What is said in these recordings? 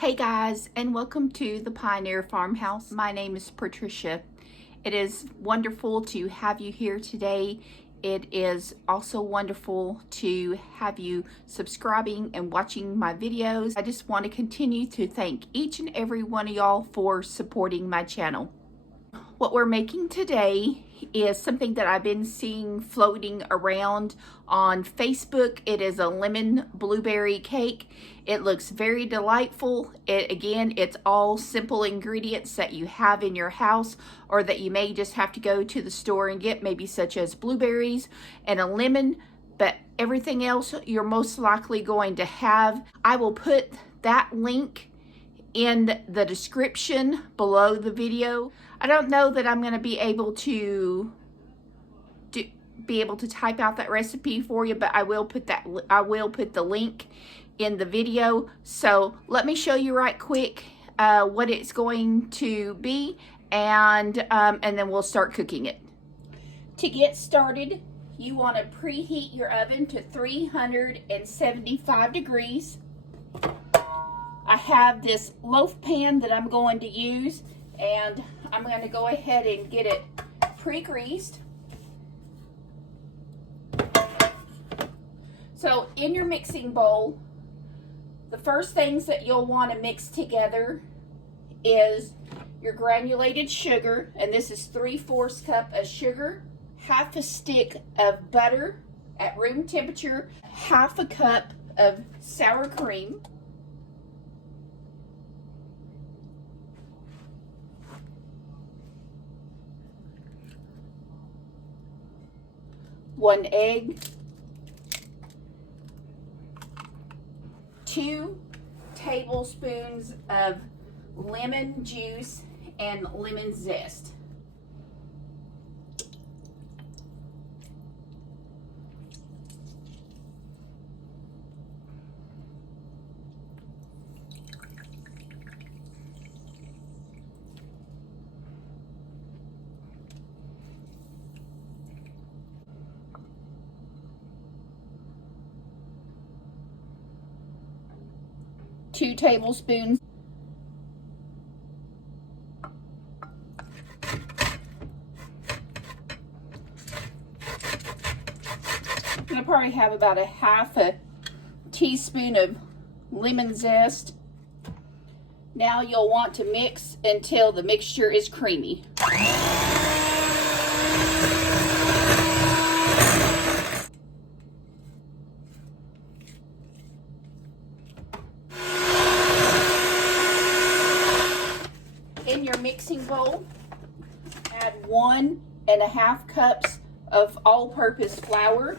Hey guys, and welcome to the Pioneer Farmhouse. My name is Patricia. It is wonderful to have you here today. It is also wonderful to have you subscribing and watching my videos. I just want to continue to thank each and every one of y'all for supporting my channel. What we're making today is something that I've been seeing floating around on Facebook. It is a lemon blueberry cake. It looks very delightful. Again, it's all simple ingredients that you have in your house or that you may just have to go to the store and get, maybe such as blueberries and a lemon, but everything else you're most likely going to have. I will put that link in the description below the video. I don't know that I'm going to be able to type out that recipe for you, but I will put the link in the video. So let me show you right quick what it's going to be, and then we'll start cooking it. To get started, you want to preheat your oven to 375 degrees. I have this loaf pan that I'm going to use, and I'm going to go ahead and get it pre-greased. So in your mixing bowl, the first things that you'll want to mix together is your granulated sugar, and this is 3/4 cup of sugar, half a stick of butter at room temperature, half a cup of sour cream, one egg, 2 tablespoons of lemon juice and lemon zest. Two tablespoons I'm gonna probably have about a half a teaspoon of lemon zest. Now you'll want to mix until the mixture is creamy. In your mixing bowl, add 1.5 cups of all-purpose flour,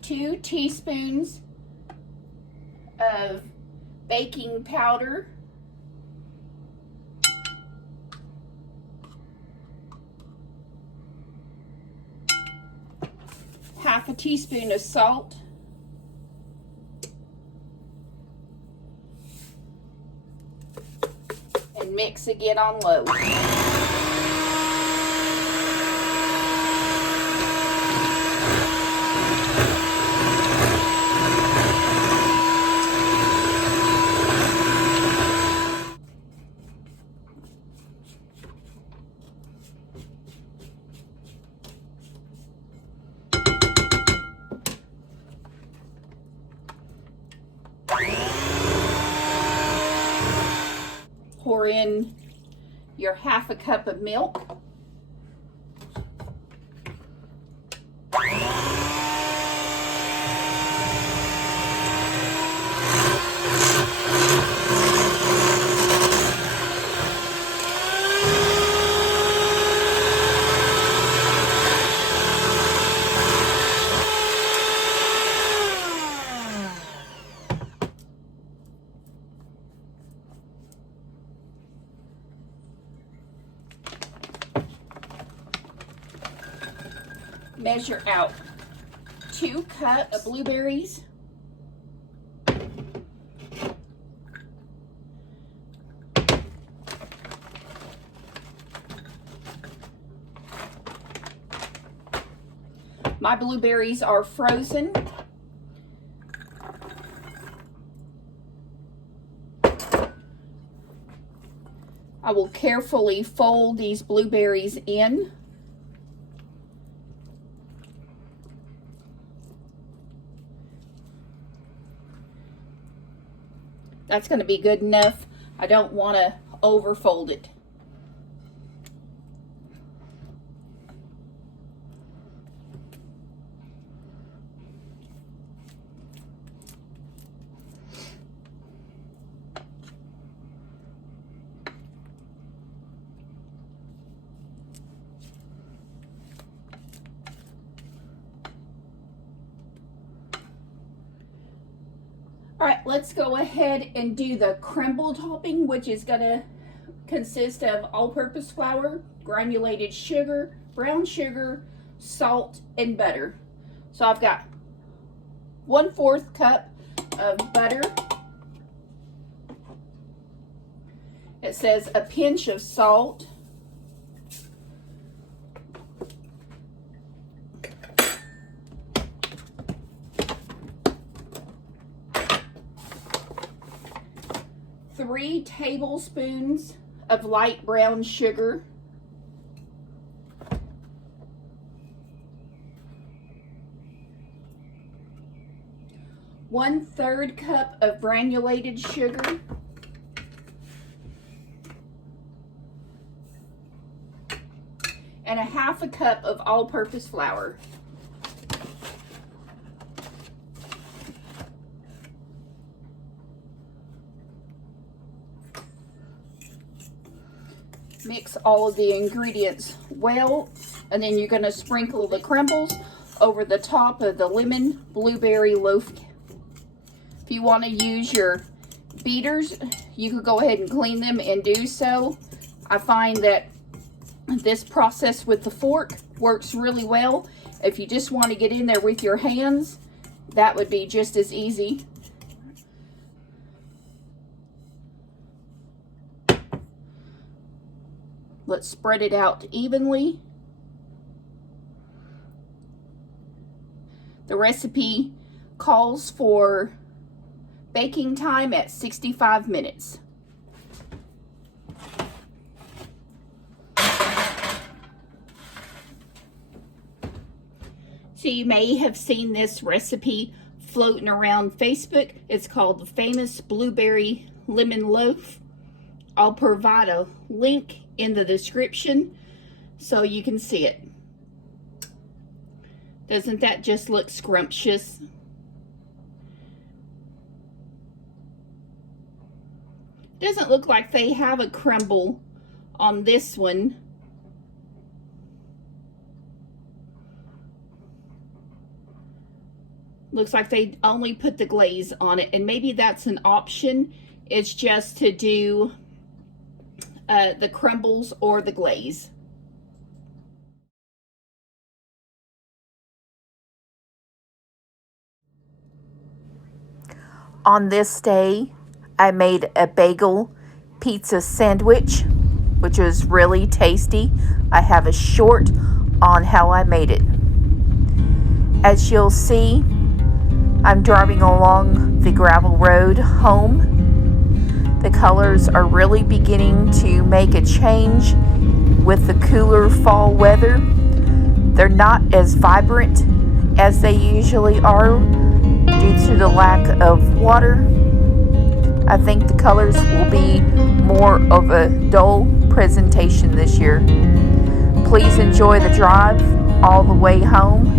2 teaspoons of baking powder, half a teaspoon of salt, and mix again on low. Pour in your half a cup of milk. Measure out 2 cups of blueberries, my blueberries are frozen, I will carefully fold these blueberries in. That's going to be good enough. I don't want to overfold it. All right, let's go ahead and do the crumble topping, which is going to consist of all-purpose flour, granulated sugar, brown sugar, salt, and butter. So I've got 1/4 cup of butter. It says a pinch of salt. Three tablespoons of light brown sugar. One-third cup of granulated sugar. And a 1/2 cup of all-purpose flour. Mix all of the ingredients well, and then you're going to sprinkle the crumbles over the top of the lemon blueberry loaf. If you want to use your beaters, you could go ahead and clean them and do so. I find that this process with the fork works really well. If you just want to get in there with your hands, that would be just as easy. Let's spread it out evenly. The recipe calls for baking time at 65 minutes. So you may have seen this recipe floating around Facebook. It's called the famous blueberry lemon loaf. I'll provide a link in the description so you can see it. Doesn't that just look scrumptious? Doesn't look like they have a crumble on this one. Looks like they only put the glaze on it, and maybe that's an option. It's just to do the crumbles or the glaze. On this day, I made a bagel pizza sandwich, which was really tasty. I have a short on how I made it. As you'll see, I'm driving along the gravel road home. The colors are really beginning to make a change with the cooler fall weather. They're not as vibrant as they usually are due to the lack of water. I think the colors will be more of a dull presentation this year. Please enjoy the drive all the way home.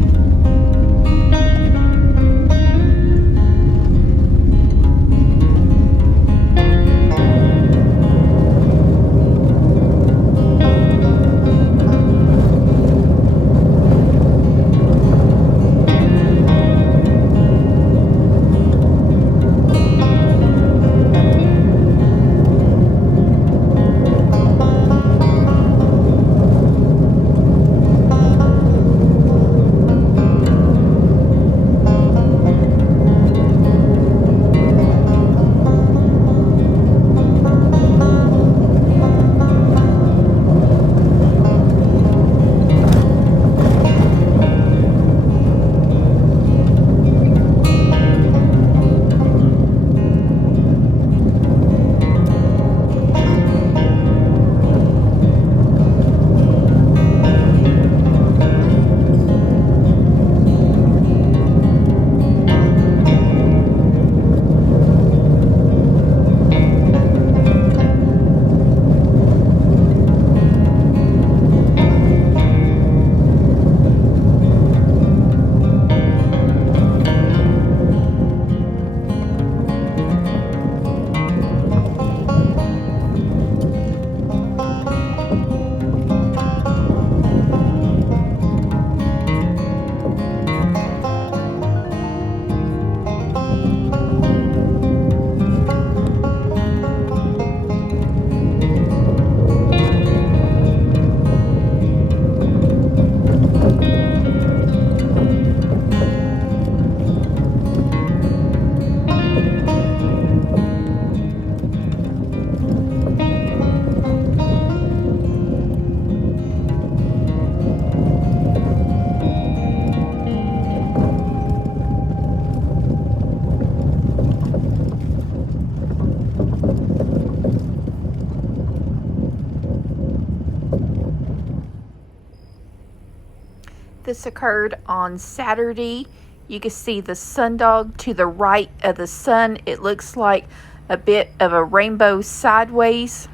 This occurred on Saturday. You can see the sundog to the right of the sun. It looks like a bit of a rainbow sideways.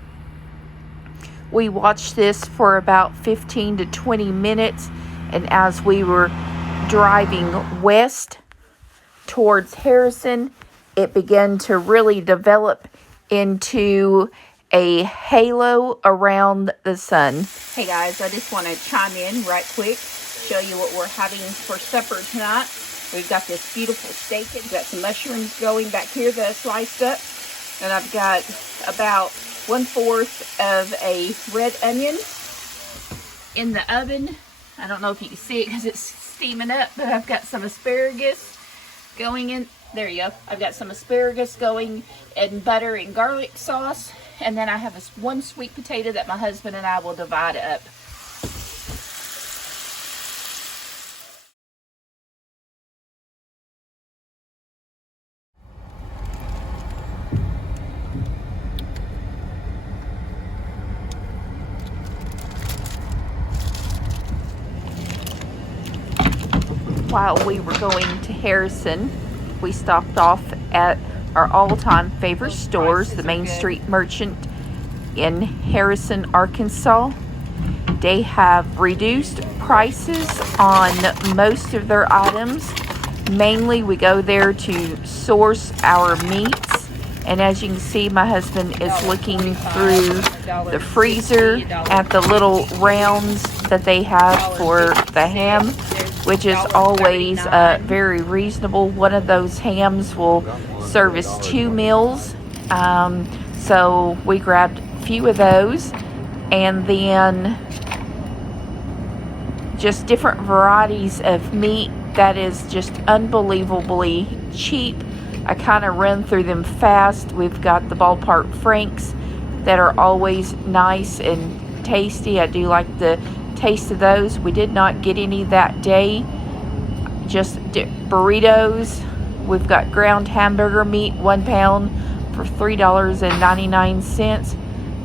We watched this for about 15 to 20 minutes, and as we were driving west towards Harrison, it began to really develop into a halo around the sun. Hey guys, I just want to chime in right quick, show you what we're having for supper tonight. We've got this beautiful steak. We've got some mushrooms going back here that I sliced up, and I've got about 1/4 of a red onion in the oven. I don't know if you can see it because it's steaming up, but I've got some asparagus going in. There you go. I've got some asparagus going in butter and garlic sauce, and then I have one sweet potato that my husband and I will divide up. While we were going to Harrison, we stopped off at our all-time favorite stores, the Main Street Merchant in Harrison, Arkansas. They have reduced prices on most of their items. Mainly, we go there to source our meats. And as you can see, my husband is looking through the freezer at the little rounds that they have for the ham, which is always very reasonable. One of those hams will service 2 meals. So we grabbed a few of those, and then just different varieties of meat that is just unbelievably cheap. I kind of run through them fast. We've got the ballpark franks that are always nice and tasty. I do like the taste of those. We did not get any that day. Just burritos. We've got ground hamburger meat, 1 pound for $3.99.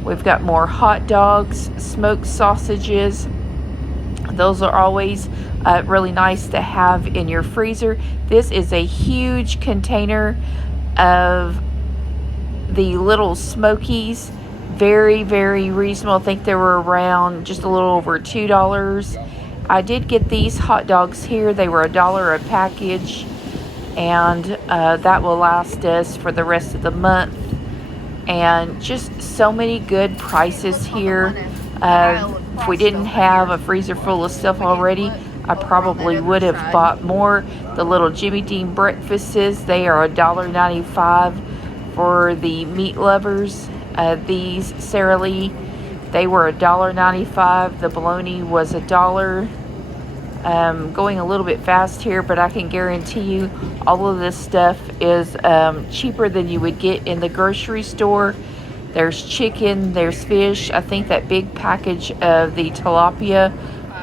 We've got more hot dogs, smoked sausages. Those are always really nice to have in your freezer. This is a huge container of the little Smokies. Very, very reasonable. I think they were around just a little over $2. I did get these hot dogs here. They were $1 a package, and that will last us for the rest of the month. And just so many good prices here. If we didn't have a freezer full of stuff already, I probably would have bought more. The little Jimmy Dean breakfasts, they are $1.95 for the meat lovers. These Sara Lee, they were $1.95. The bologna was $1. Going a little bit fast here, but I can guarantee you all of this stuff is cheaper than you would get in the grocery store. There's chicken, there's fish. I think that big package of the tilapia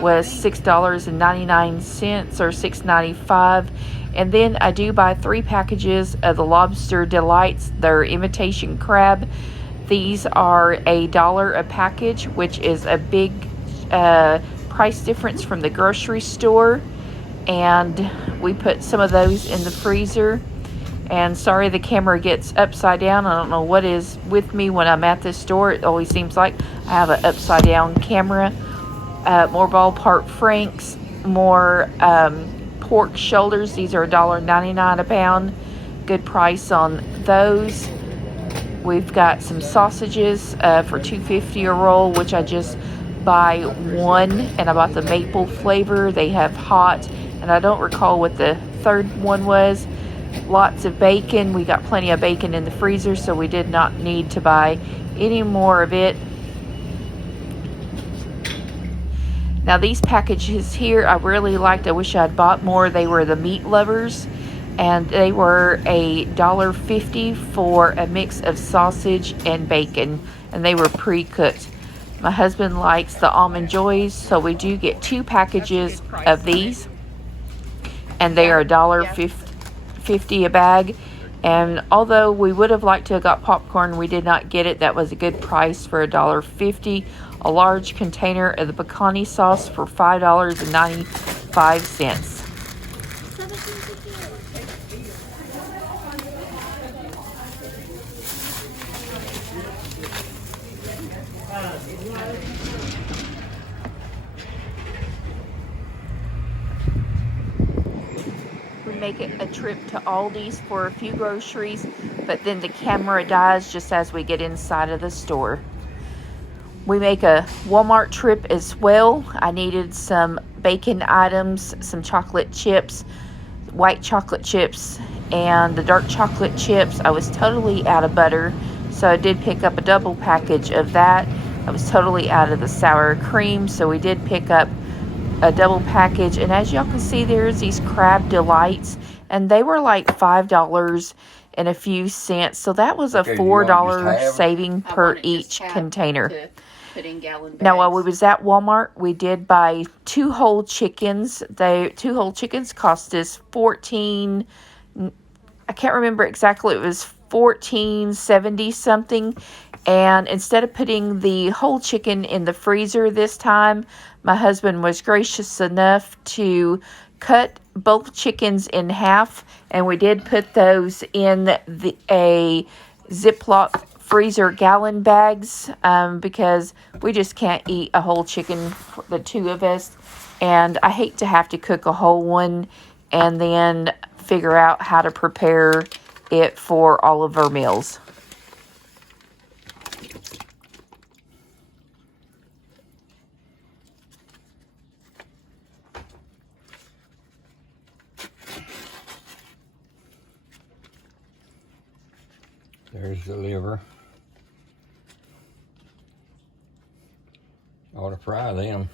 was $6.99 or $6.95. And then I do buy 3 packages of the Lobster Delights, their imitation crab. These are $1 a package, which is a big price difference from the grocery store. And we put some of those in the freezer. And sorry the camera gets upside down. I don't know what is with me when I'm at this store. It always seems like I have an upside down camera. More ballpark franks, more pork shoulders. These are $1.99 a pound. Good price on those. We've got some sausages for $2.50 a roll, which I just buy one, and I bought the maple flavor. They have hot, and I don't recall what the third one was. Lots of bacon. We got plenty of bacon in the freezer, so we did not need to buy any more of it. Now these packages here I really liked. I wish I'd bought more. They were the meat lovers, and they were $1.50 for a mix of sausage and bacon, and they were pre-cooked. My husband likes the Almond Joys, so we do get 2 packages of these, and they are $1.50 a bag. And although we would have liked to have got popcorn, we did not get it. That was a good price for $1.50. A large container of the pecani sauce for $5.95. 5 cents. We make it a trip to Aldi's for a few groceries, but then the camera dies just as we get inside of the store. We make a Walmart trip as well. I needed some bacon items, some chocolate chips, white chocolate chips, and the dark chocolate chips. I was totally out of butter, so I did pick up a double package of that. I was totally out of the sour cream, so we did pick up a double package. And as y'all can see, there's these crab delights, and they were like $5 and a few cents, so that was a $4 saving per each container. Put in gallon bags. Now, while we was at Walmart, we did buy 2 whole chickens. 2 whole chickens cost us $14. I can't remember exactly. It was $14.70 something. And instead of putting the whole chicken in the freezer this time, my husband was gracious enough to cut both chickens in half, and we did put those in a Ziploc freezer gallon bags, because we just can't eat a whole chicken for the 2 of us, and I hate to have to cook a whole one and then figure out how to prepare it for all of our meals. There's the liver. Ought to fry them.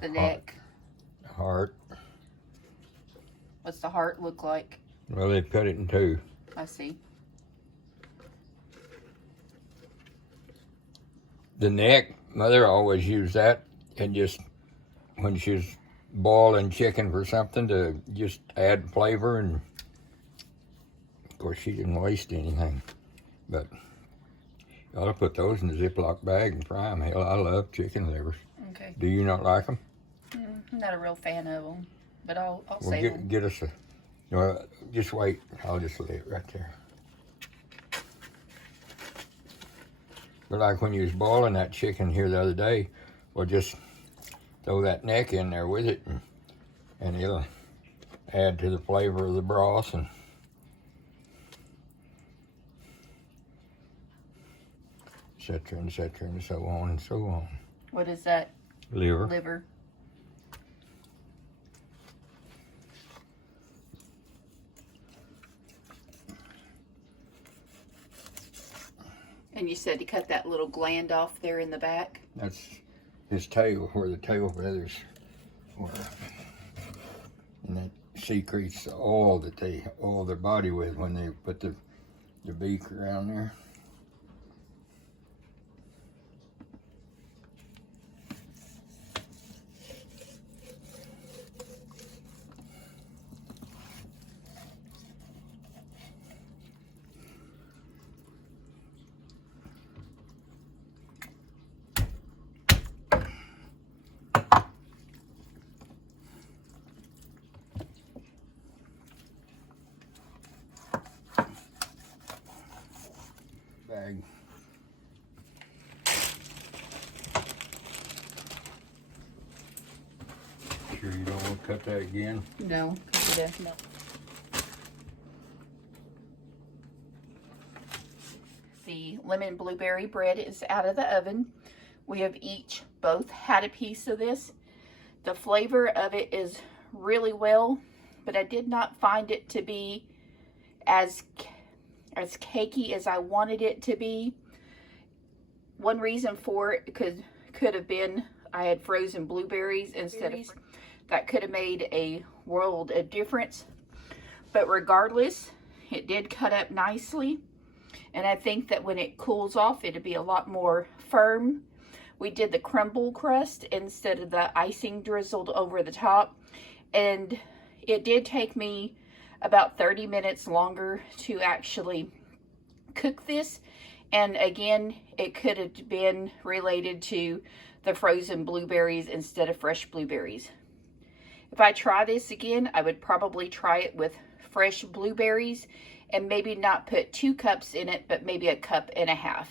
The neck. Heart. What's the heart look like? Well, they cut it in 2. I see. The neck, Mother always used that, and just when she was boiling chicken for something, to just add flavor, and of course she didn't waste anything. But you ought to put those in a Ziploc bag and fry them. Hell, I love chicken livers. Okay. Do you not like them? I'm not a real fan of them, but I'll Well, save them. get us a. Well, just wait. I'll just lay it right there. But like when you was boiling that chicken here the other day, well, just throw that neck in there with it, and it'll add to the flavor of the broth, and et cetera, and so on and so on. What is that? Liver. Liver. And you said to cut that little gland off there in the back? That's his tail, where the tail feathers were. And that secretes the oil that they oil their body with when they put the beak around there. Bag. Sure you don't want to cut that again? No. No. The lemon blueberry bread is out of the oven. We have both had a piece of this. The flavor of it is really well, but I did not find it to be as cakey as I wanted it to be. One reason for it could have been I had frozen blueberries instead of, that could have made a world of difference. But regardless, it did cut up nicely, and I think that when it cools off, it'll be a lot more firm. We did the crumble crust instead of the icing drizzled over the top, and it did take me about 30 minutes longer to actually cook this, And again, it could have been related to the frozen blueberries instead of fresh blueberries. If I try this again, I would probably try it with fresh blueberries and maybe not put 2 cups in it, but maybe 1.5 cups.